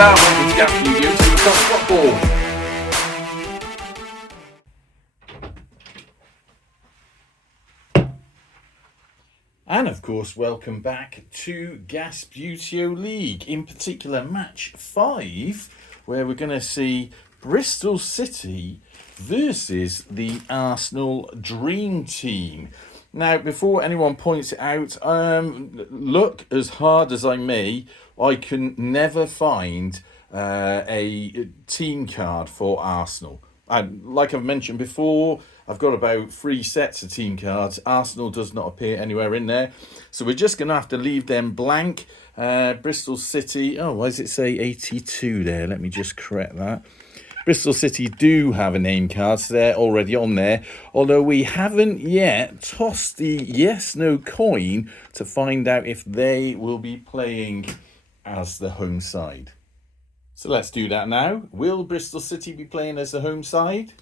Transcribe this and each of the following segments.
Hello, welcome to Gasbbuteo Tabletop Football. And of course, welcome back to Gasbbuteo League, in particular match 5, where we're going to see Bristol City versus the Arsenal Dream Team. Now, before anyone points it out, look as hard as I may, I can never find a team card for Arsenal. And like I've mentioned before, I've got about 3 sets of team cards. Arsenal does not appear anywhere in there. So we're just going to have to leave them blank. Bristol City, why does it say 82 there? Let me just correct that. Bristol City do have a name card, so they're already on there. Although we haven't yet tossed the yes-no coin to find out if they will be playing as the home side. So let's do that now. Will Bristol City be playing as the home side?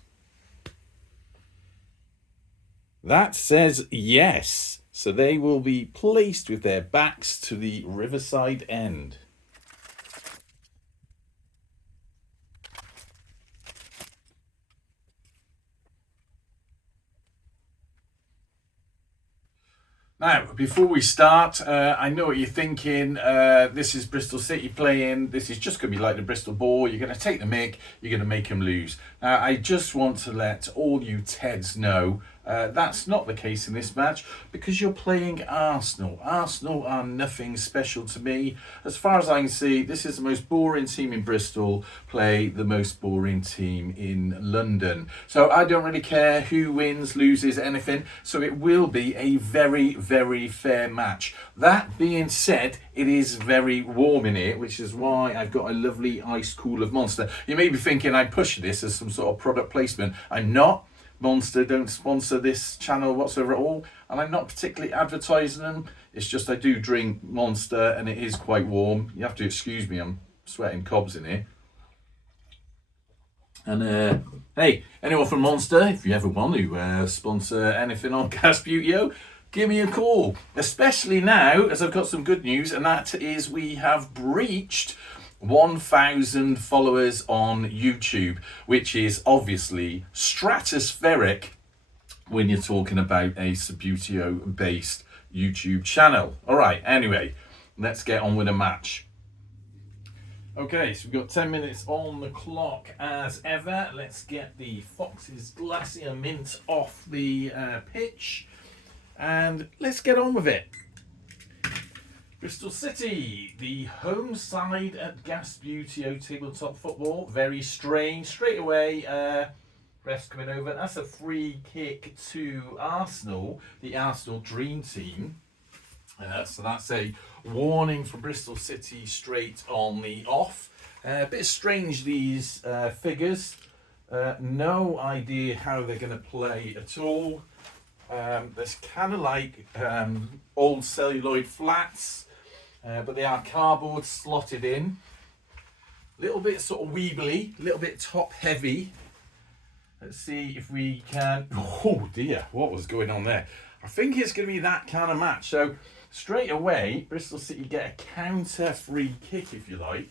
That says yes. So they will be placed with their backs to the Riverside end. Now, before we start, I know what you're thinking. This is Bristol City playing. This is just going to be like the Bristol Ball. You're going to take the mick. You're going to make them lose. I just want to let all you Teds know that's not the case in this match, because you're playing Arsenal. Arsenal are nothing special to me. As far as I can see, this is the most boring team in Bristol play the most boring team in London. So I don't really care who wins, loses, anything. So it will be a very, very fair match. That being said, it is very warm in here, which is why I've got a lovely ice cool of Monster. You may be thinking I push this as some sort of product placement. I'm not. Monster don't sponsor this channel whatsoever at all, and I'm not particularly advertising them. It's just I do drink Monster and it is quite warm. You have to excuse me, I'm sweating cobs in here. And hey, anyone from Monster, if you ever want to sponsor anything on Gasbbuteo, give me a call. Especially now, as I've got some good news, and that is we have breached 1,000 followers on YouTube, which is obviously stratospheric when you're talking about a Gasbbuteo based YouTube channel. All right, anyway, let's get on with the match. Okay, so we've got 10 minutes on the clock as ever. Let's get the Fox's Glacier Mint off the pitch and let's get on with it. Bristol City, the home side at Gasbbuteo Tabletop Football. Very strange. Straight away, refs coming over. That's a free kick to Arsenal, the Arsenal Dream Team. So that's a warning for Bristol City straight on the off. A bit strange, these figures. No idea how they're going to play at all. There's kind of like old celluloid flats. But they are cardboard slotted in. A little bit sort of weebly, a little bit top heavy. Let's see if we can... Oh dear, what was going on there? I think it's going to be that kind of match. So straight away, Bristol City get a counter free kick, if you like.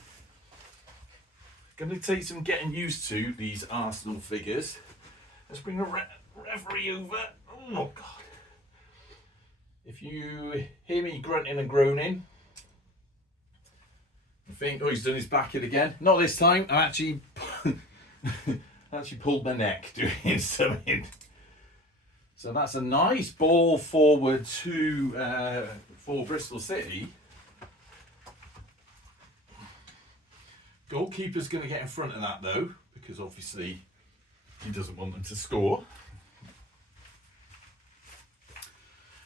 Going to take some getting used to, these Arsenal figures. Let's bring the referee over. Oh God. If you hear me grunting and groaning, I think, he's done his back it again. Not this time. I actually pulled my neck doing something. So that's a nice ball forward to for Bristol City. Goalkeeper's going to get in front of that though, because obviously he doesn't want them to score.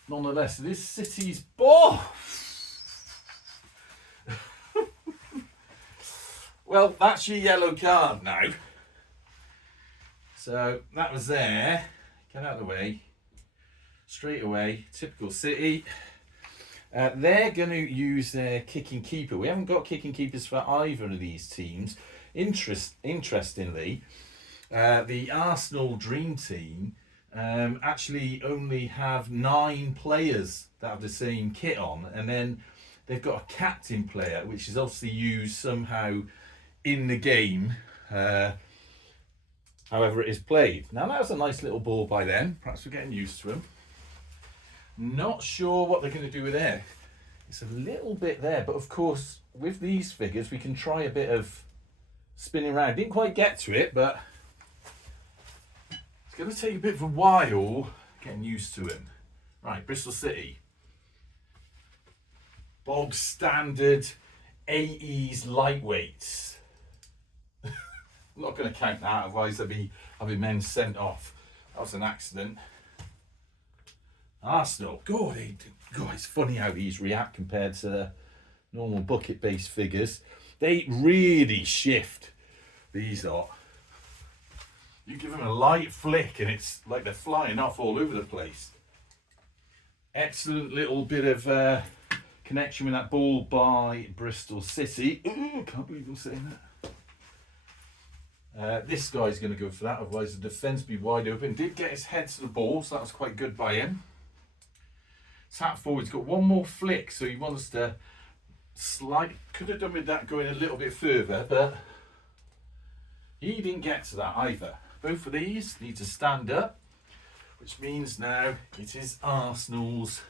Nonetheless, this City's ball. Well, that's your yellow card now. So that was there. Get out of the way. Straight away. Typical City. They're going to use their kicking keeper. We haven't got kicking keepers for either of these teams. Interestingly, the Arsenal Dream Team actually only have 9 players that have the same kit on, and then they've got a captain player, which is obviously used somehow in the game, however it is played. Now that was a nice little ball by then. Perhaps we're getting used to him. Not sure what they're going to do with there. It's a little bit there, but of course with these figures we can try a bit of spinning around. Didn't quite get to it, but it's going to take a bit of a while getting used to him. Right, Bristol City. Bog standard AE's lightweights. I'm not going to count that, otherwise I'd be having men sent off. That was an accident. Arsenal. God, it's funny how these react compared to the normal bucket-based figures. They really shift, these lot. You give them a light flick and it's like they're flying off all over the place. Excellent little bit of connection with that ball by Bristol City. Ooh, can't believe I'm saying that. This guy's going to go for that, otherwise the defence will be wide open. Did get his head to the ball, so that was quite good by him. Tap forward's got one more flick, so he wants to slide. Could have done with that going a little bit further, but he didn't get to that either. Both of these need to stand up, which means now it is Arsenal's.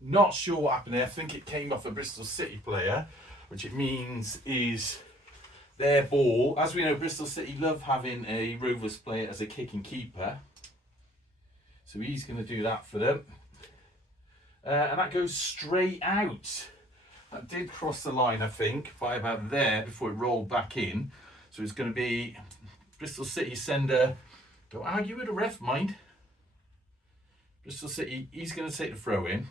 Not sure what happened there. I think it came off a Bristol City player, which it means is their ball. As we know, Bristol City love having a Rovers player as a kicking keeper. So he's going to do that for them. And that goes straight out. That did cross the line, I think, by about there before it rolled back in. So it's going to be Bristol City sender. Don't argue with the ref, mind. Bristol City, he's going to take the throw in.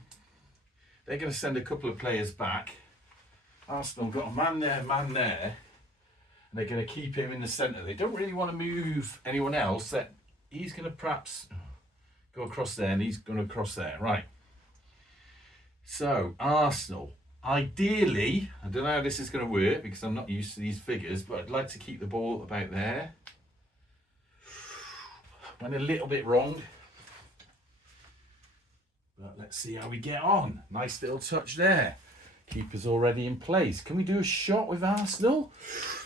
They're going to send a couple of players back. Arsenal got a man there, and they're going to keep him in the centre. They don't really want to move anyone else. That he's going to perhaps go across there, and he's going to cross there. Right. So, Arsenal. Ideally, I don't know how this is going to work because I'm not used to these figures, but I'd like to keep the ball about there. Went a little bit wrong. But let's see how we get on. Nice little touch there. Keeper's already in place. Can we do a shot with Arsenal?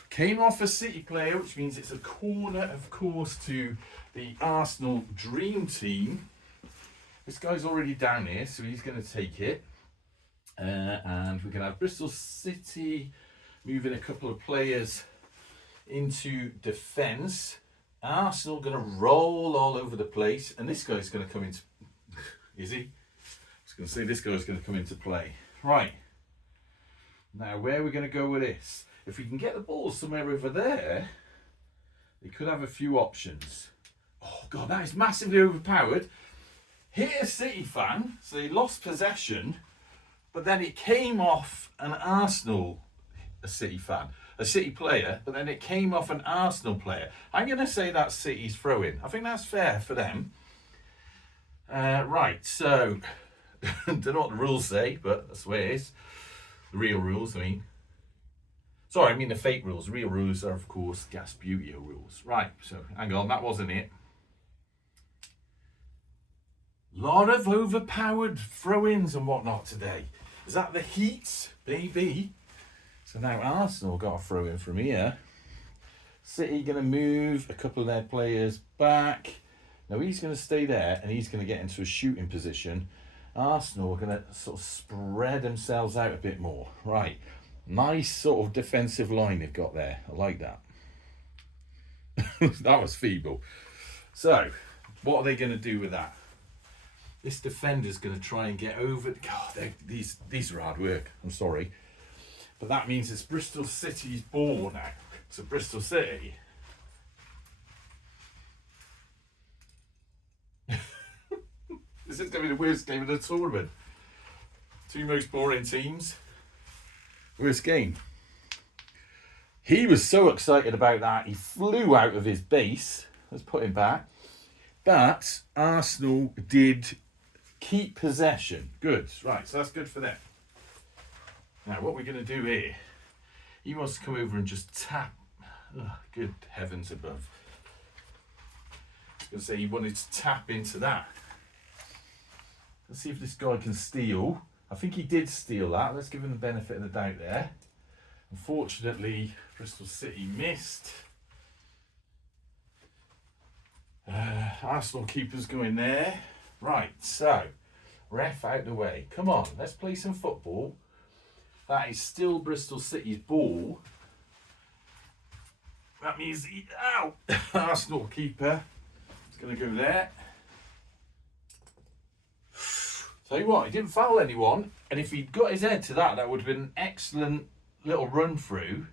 Came off a City player, which means it's a corner, of course, to the Arsenal dream team. This guy's already down here, so he's going to take it. And we're going to have Bristol City moving a couple of players into defence. Arsenal going to roll all over the place. And this guy's going to come into... Is he? I was going to say this guy's going to come into play. Right. Now, where are we going to go with this? If we can get the ball somewhere over there, they could have a few options. Oh, God, that is massively overpowered. Hit a City fan, so he lost possession, but then it came off an Arsenal, a City fan, a City player, but then it came off an Arsenal player. I'm going to say that's City's throw-in. I think that's fair for them. Right, so, don't know what the rules say, but that's the way it is. The real rules, I mean. Sorry, I mean the fake rules. The real rules are, of course, Gasbbuteo rules. Right, so, hang on, that wasn't it. Lot of overpowered throw-ins and whatnot today. Is that the heat, baby? So now Arsenal got a throw-in from here. City going to move a couple of their players back. Now he's going to stay there and he's going to get into a shooting position. Arsenal are going to sort of spread themselves out a bit more. Right. Nice sort of defensive line they've got there. I like that. That was feeble. So, what are they going to do with that? This defender's going to try and get over... God, these are hard work. I'm sorry. But that means it's Bristol City's ball now. So Bristol City... This is going to be the worst game of the tournament. Two most boring teams. Worst game. He was so excited about that, he flew out of his base. Let's put him back. But Arsenal did keep possession. Good. Right, so that's good for them. Now, what we're going to do here, he wants to come over and just tap. Oh, good heavens above. I was going to say he wanted to tap into that. Let's see if this guy can steal. I think he did steal that. Let's give him the benefit of the doubt there. Unfortunately, Bristol City missed. Arsenal keeper's going there. Right, so ref out the way. Come on, let's play some football. That is still Bristol City's ball. That means Arsenal keeper is going to go there. Tell you what, he didn't foul anyone, and if he'd got his head to that, that would have been an excellent little run through.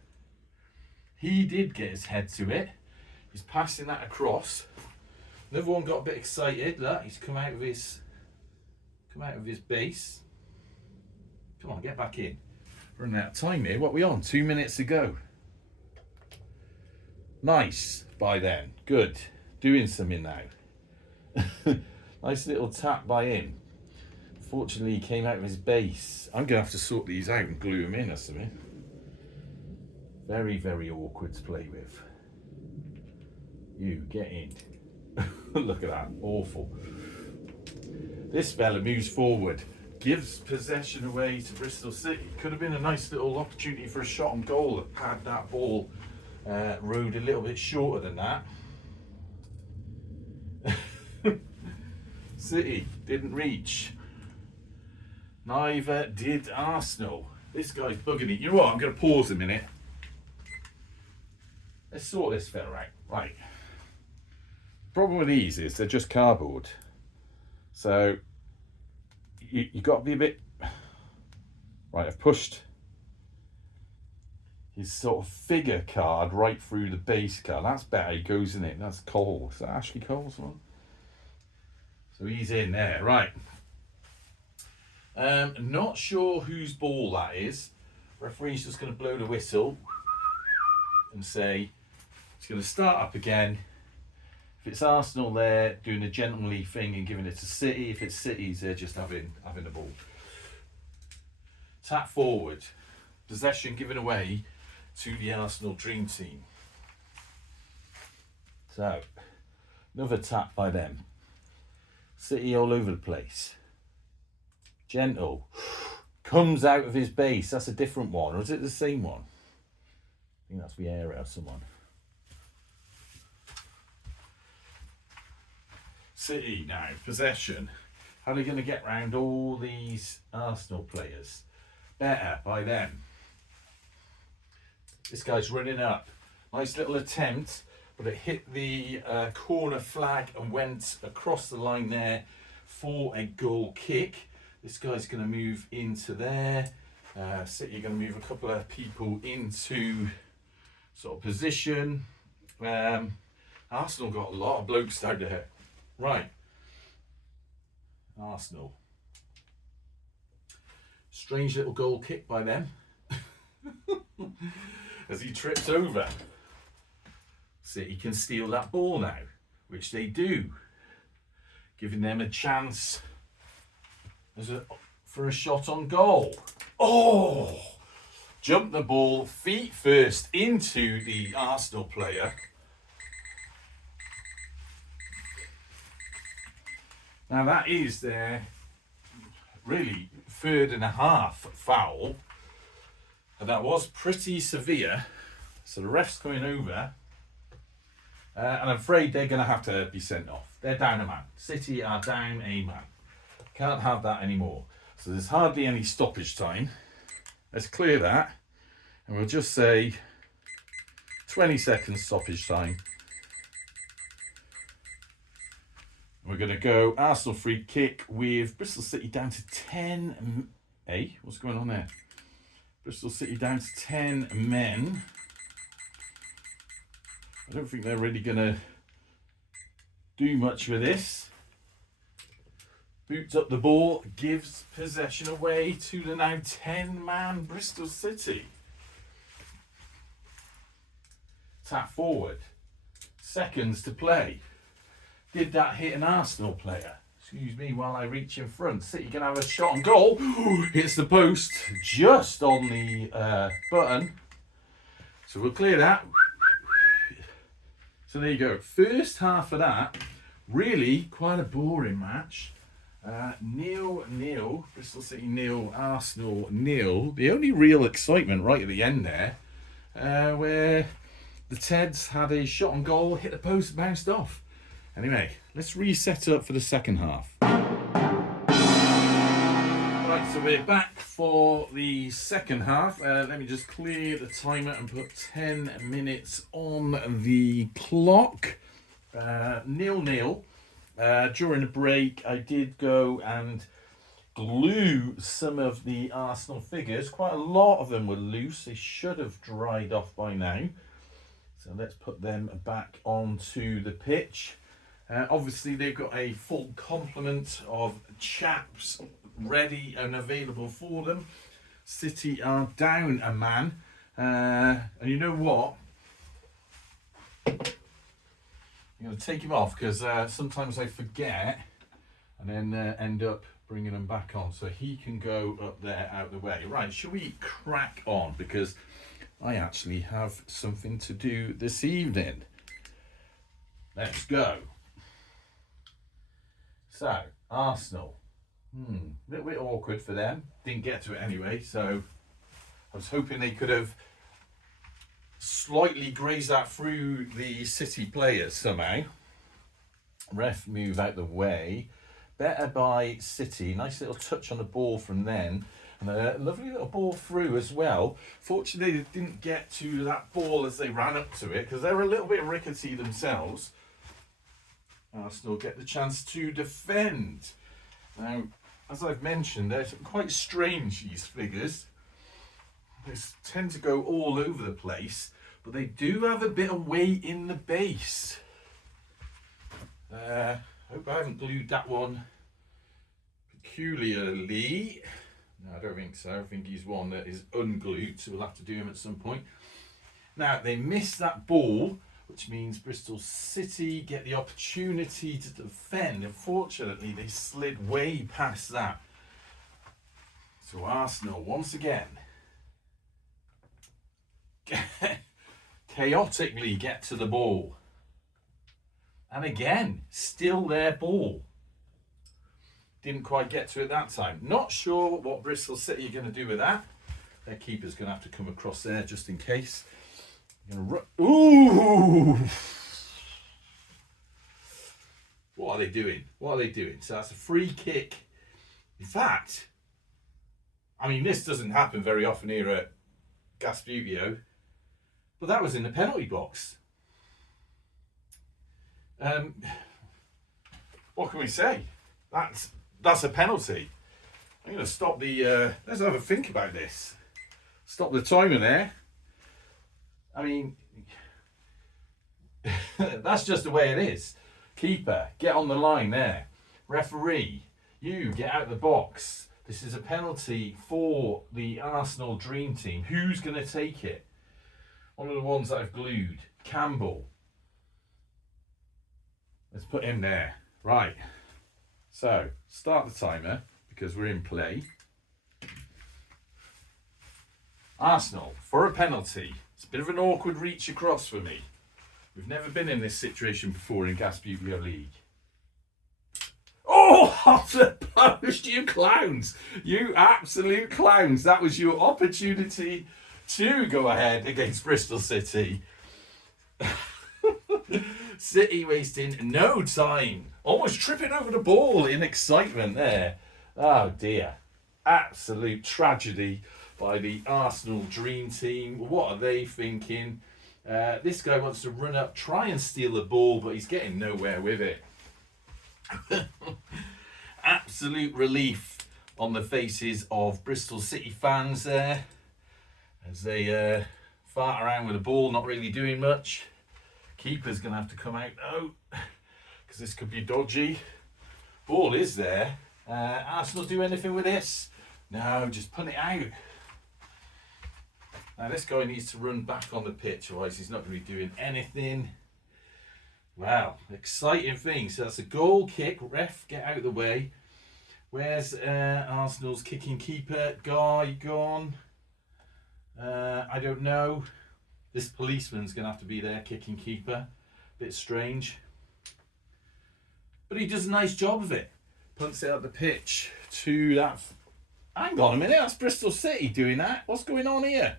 He did get his head to it. He's passing that across. Another one got a bit excited. Look, he's come out of his base. Come on, get back in. Running out of time here. What are we on? 2 minutes to go. Nice by then. Good. Doing something now. Nice little tap by him. Fortunately, he came out of his base. I'm going to have to sort these out and glue them in or something. Very, very awkward to play with. You, get in. Look at that, awful. This fella moves forward, gives possession away to Bristol City. Could have been a nice little opportunity for a shot on goal had that ball rode a little bit shorter than that. City didn't reach. Neither did Arsenal. This guy's bugging it. You know what, I'm going to pause a minute. Let's sort this fella out. Right. Problem with these is they're just cardboard, so you got to be a bit right. I've pushed his sort of figure card right through the base card. That's better. He goes in it. That's Cole. Is that Ashley Cole's one? So he's in there, right? Not sure whose ball that is. Referee's just going to blow the whistle and say it's going to start up again. If it's Arsenal, they're doing a gentlemanly thing and giving it to City. If it's City's, they're just having the ball. Tap forward. Possession given away to the Arsenal dream team. So, another tap by them. City all over the place. Gentle. Comes out of his base. That's a different one. Or is it the same one? I think that's Vieira or someone. City now, possession. How are they going to get round all these Arsenal players? Better by them. This guy's running up. Nice little attempt, but it hit the corner flag and went across the line there for a goal kick. This guy's going to move into there. City are going to move a couple of people into sort of position. Arsenal got a lot of blokes down there. Right, Arsenal. Strange little goal kick by them. As he trips over. City can steal that ball now, which they do. Giving them a chance for a shot on goal. Oh! Jump the ball feet first into the Arsenal player. Now that is their really 3rd and a half foul, and that was pretty severe. So the ref's coming over, and I'm afraid they're going to have to be sent off. They're down a man. City are down a man. Can't have that anymore. So there's hardly any stoppage time. Let's clear that, and we'll just say 20 seconds stoppage time. We're going to go Arsenal free kick with Bristol City down to 10. Hey, what's going on there? Bristol City down to 10 men. I don't think they're really going to do much with this. Boots up the ball, gives possession away to the now 10-man Bristol City. Tap forward. Seconds to play. Did that hit an Arsenal player? Excuse me while I reach in front. City can have a shot on goal. Hits the post just on the button. So we'll clear that. So there you go. First half of that, really quite a boring match. Nil, Bristol City nil, Arsenal nil. The only real excitement right at the end there, where the Teds had a shot on goal, hit the post, and bounced off. Anyway, let's reset up for the second half. Right, so we're back for the second half. Let me just clear the timer and put 10 minutes on the clock. 0-0. During the break, I did go and glue some of the Arsenal figures. Quite a lot of them were loose. They should have dried off by now. So let's put them back onto the pitch. Obviously, they've got a full complement of chaps ready and available for them. City are down a man. And you know what? I'm going to take him off because sometimes I forget and then end up bringing him back on. So he can go up there out of the way. Right, shall we crack on? Because I actually have something to do this evening. Let's go. So, Arsenal. A little bit awkward for them. Didn't get to it anyway, so I was hoping they could have slightly grazed that through the City players somehow. Ref move out the way. Better by City. Nice little touch on the ball from then. And a lovely little ball through as well. Fortunately, they didn't get to that ball as they ran up to it because they were a little bit rickety themselves. Arsenal get the chance to defend. Now, as I've mentioned, they're quite strange, these figures. They tend to go all over the place, but they do have a bit of weight in the base. Hope I haven't glued that one peculiarly. No, I don't think so. I think he's one that is unglued, so we'll have to do him at some point. Now, they missed that ball, which means Bristol City get the opportunity to defend. Unfortunately, they slid way past that. So Arsenal, once again, chaotically get to the ball. And again, still their ball. Didn't quite get to it that time. Not sure what Bristol City are going to do with that. Their keeper's going to have to come across there just in case. Ooh! What are they doing? What are they doing? So that's a free kick. In fact, I mean, this doesn't happen very often here at Gasbbuteo, but that was in the penalty box. What can we say? That's a penalty. I'm going to stop the... let's have a think about this. Stop the timer there. I mean, that's just the way it is. Keeper, get on the line there. Referee, you get out of the box. This is a penalty for the Arsenal Dream Team. Who's going to take it? One of the ones that I've glued. Campbell. Let's put him there. Right. So, start the timer because we're in play. Arsenal, for a penalty. It's a bit of an awkward reach across for me. We've never been in this situation before in Gasbbuteo League. Oh, off the post, you clowns! You absolute clowns. That was your opportunity to go ahead against Bristol City. City wasting no time. Almost tripping over the ball in excitement there. Oh dear. Absolute tragedy by the Arsenal Dream Team. What are they thinking? This guy wants to run up, try and steal the ball, but he's getting nowhere with it. Absolute relief on the faces of Bristol City fans there as they fart around with the ball, not really doing much. Keeper's going to have to come out though, because this could be dodgy. Ball is there. Arsenal do anything with this? No, just put it out. Now this guy needs to run back on the pitch, otherwise he's not going to be doing anything. Wow, exciting thing. So that's a goal kick. Ref, get out of the way. Where's Arsenal's kicking keeper? Guy gone? I don't know. This policeman's going to have to be there kicking keeper. Bit strange. But he does a nice job of it. punts it up the pitch to that. Hang on a minute, that's Bristol City doing that. What's going on here?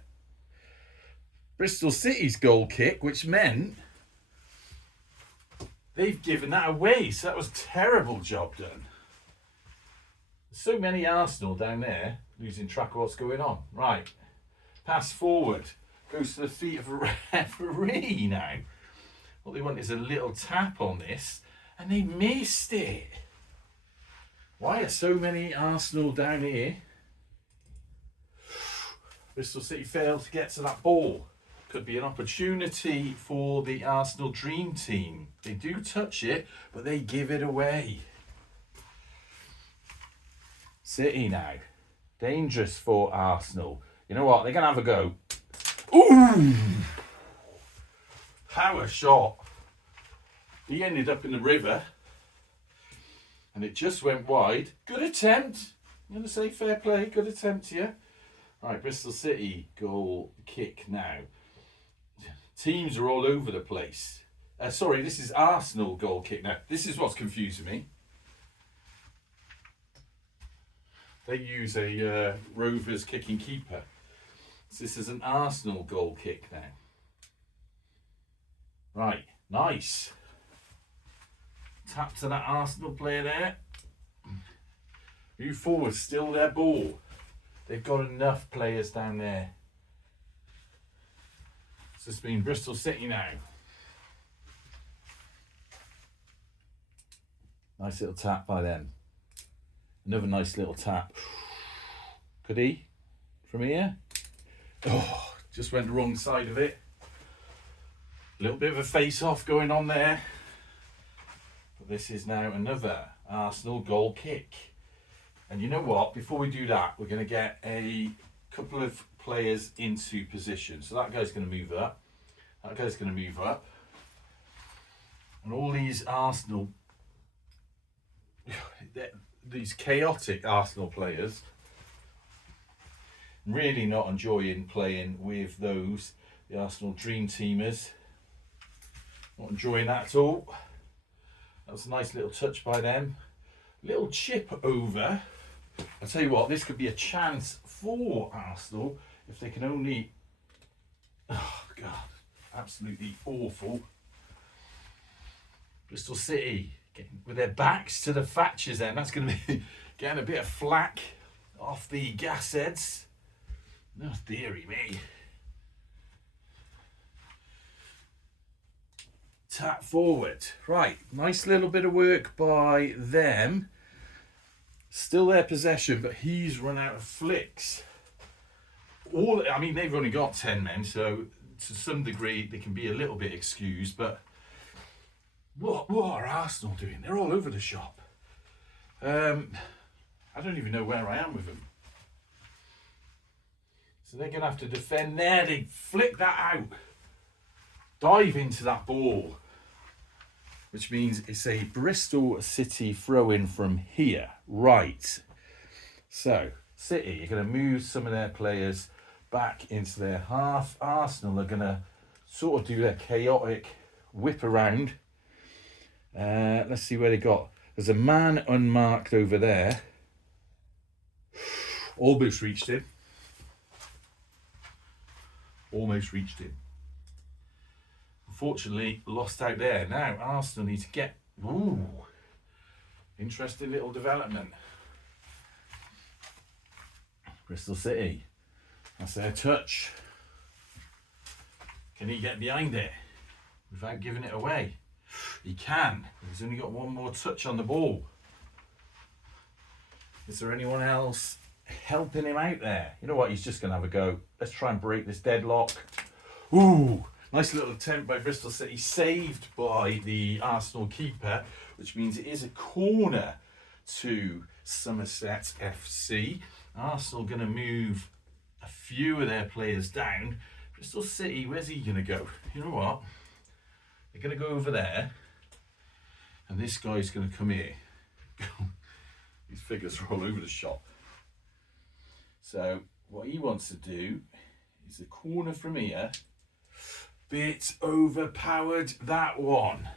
Bristol City's goal kick, which meant they've given that away. So that was a terrible job done. So many Arsenal down there losing track of what's going on. Right, pass forward. Goes to the feet of a referee now. What they want is a little tap on this, and they missed it. Why are so many Arsenal down here? Bristol City failed to get to that ball. Could be an opportunity for the Arsenal Dream Team. They do touch it, but they give it away. City now. Dangerous for Arsenal. You know what? They're going to have a go. Ooh! Power shot. He ended up in the river. And it just went wide. Good attempt. I'm going to say fair play. Good attempt here. Right, Bristol City goal kick now. Teams are all over the place. Sorry, this is Arsenal goal kick now. This is what's confusing me. They use a Rovers kicking keeper. So this is an Arsenal goal kick now. Right, nice. Tap to that Arsenal player there. Move forward, still their ball. They've got enough players down there. So it's been Bristol City now. Nice little tap by them. Another nice little tap. Could he? From here? Oh, just went the wrong side of it. A little bit of a face-off going on there. But this is now another Arsenal goal kick. And you know what? Before we do that, we're going to get a couple of players into position. So that guy's going to move up. That guy's going to move up. And all these Arsenal, these chaotic Arsenal players, really not enjoying playing with those, the Arsenal Dream Teamers. Not enjoying that at all. That was a nice little touch by them. Little chip over. I'll tell you what, this could be a chance for Arsenal if they can only... Oh, God. Absolutely awful. Bristol City getting with their backs to the Thatchers then. That's going to be getting a bit of flack off the gas heads. No, dearie me. Tap forward. Right, nice little bit of work by them. Still their possession, but he's run out of flicks. I mean, they've only got 10 men, so to some degree they can be a little bit excused, but what are Arsenal doing? They're all over the shop. I don't even know where I am with them. So they're going to have to defend there. They flick that out. Dive into that ball. Which means it's a Bristol City throw-in from here. Right. So, City are going to move some of their players back into their half. Arsenal are going to sort of do their chaotic whip around. Let's see where they got. There's a man unmarked over there. Almost reached him. Almost reached him. Unfortunately, lost out there. Now, Arsenal need to get... Ooh. Interesting little development. Bristol City. That's their touch. Can he get behind it without giving it away? He can. He's only got one more touch on the ball. Is there anyone else helping him out there? You know what? He's just going to have a go. Let's try and break this deadlock. Ooh. Nice little attempt by Bristol City, saved by the Arsenal keeper, which means it is a corner to Somerset FC. Arsenal going to move a few of their players down. Bristol City, where's he going to go? You know what? They're going to go over there, and this guy's going to come here. These figures are all over the shop. So what he wants to do is a corner from here. Bit overpowered, that one.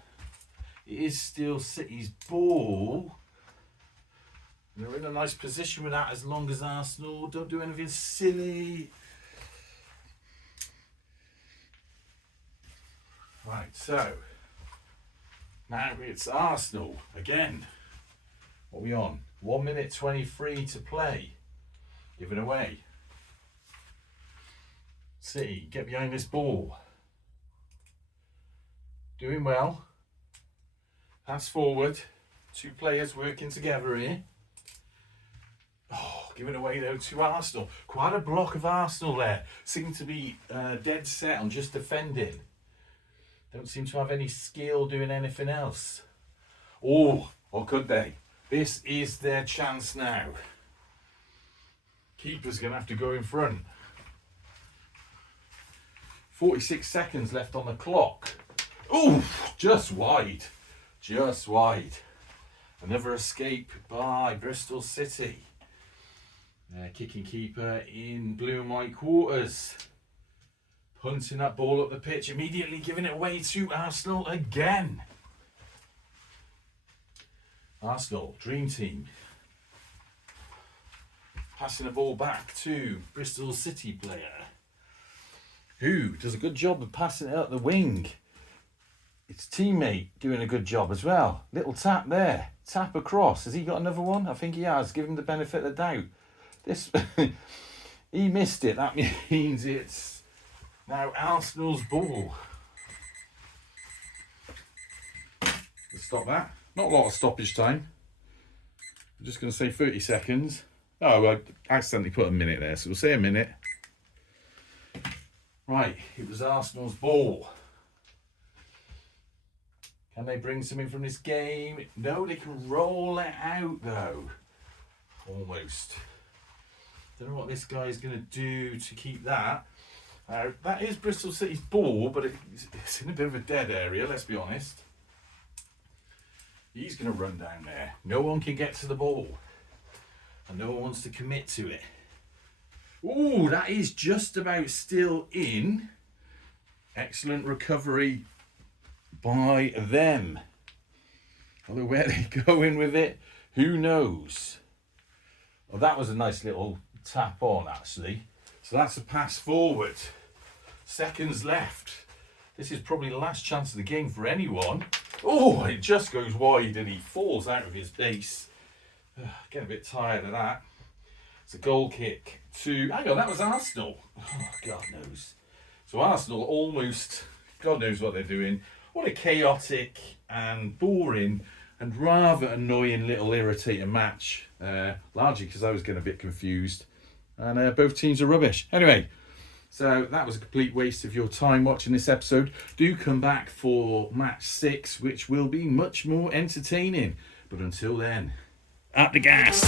It is still City's ball. And they're in a nice position with that as long as Arsenal don't do anything silly. Right, so now it's Arsenal again. What are we on? 1 minute 23 to play. Given away. City, get behind this ball. Doing well. Pass forward. Two players working together here. Oh, giving away though to Arsenal. Quite a block of Arsenal there. Seem to be dead set on just defending. Don't seem to have any skill doing anything else. Oh, or could they? This is their chance now. Keeper's going to have to go in front. 46 seconds left on the clock. Oh, just wide. Just wide. Another escape by Bristol City. Kicking keeper in blue and white quarters. Punting that ball up the pitch, immediately giving it away to Arsenal again. Arsenal, dream team. Passing the ball back to Bristol City player, who does a good job of passing it up the wing. Its teammate doing a good job as well. Little tap there, tap across. Has he got another one? I think he has. Give him the benefit of the doubt. This he missed it. That means it's now Arsenal's ball. Let's stop that. Not a lot of stoppage time. I'm just going to say 30 seconds. Oh, I accidentally put a minute there, so we'll say a minute. Right, it was Arsenal's ball. Can they bring something from this game? No, they can roll it out though. Almost. Don't know what this guy's going to do to keep that. That is Bristol City's ball, but it's in a bit of a dead area, let's be honest. He's going to run down there. No one can get to the ball. And no one wants to commit to it. Ooh, that is just about still in. Excellent recovery by them. Although where they go in with it, who knows? Well, that was a nice little tap on, actually. So that's a pass forward. Seconds left. This is probably the last chance of the game for anyone. Oh, it just goes wide and he falls out of his base. Getting a bit tired of that. It's a goal kick to... Hang on, that was Arsenal. Oh, God knows. So Arsenal almost... God knows what they're doing. What a chaotic and boring and rather annoying little irritating match. Largely because I was getting a bit confused. And both teams are rubbish. Anyway, so that was a complete waste of your time watching this episode. Do come back for match 6, which will be much more entertaining. But until then, up the gas.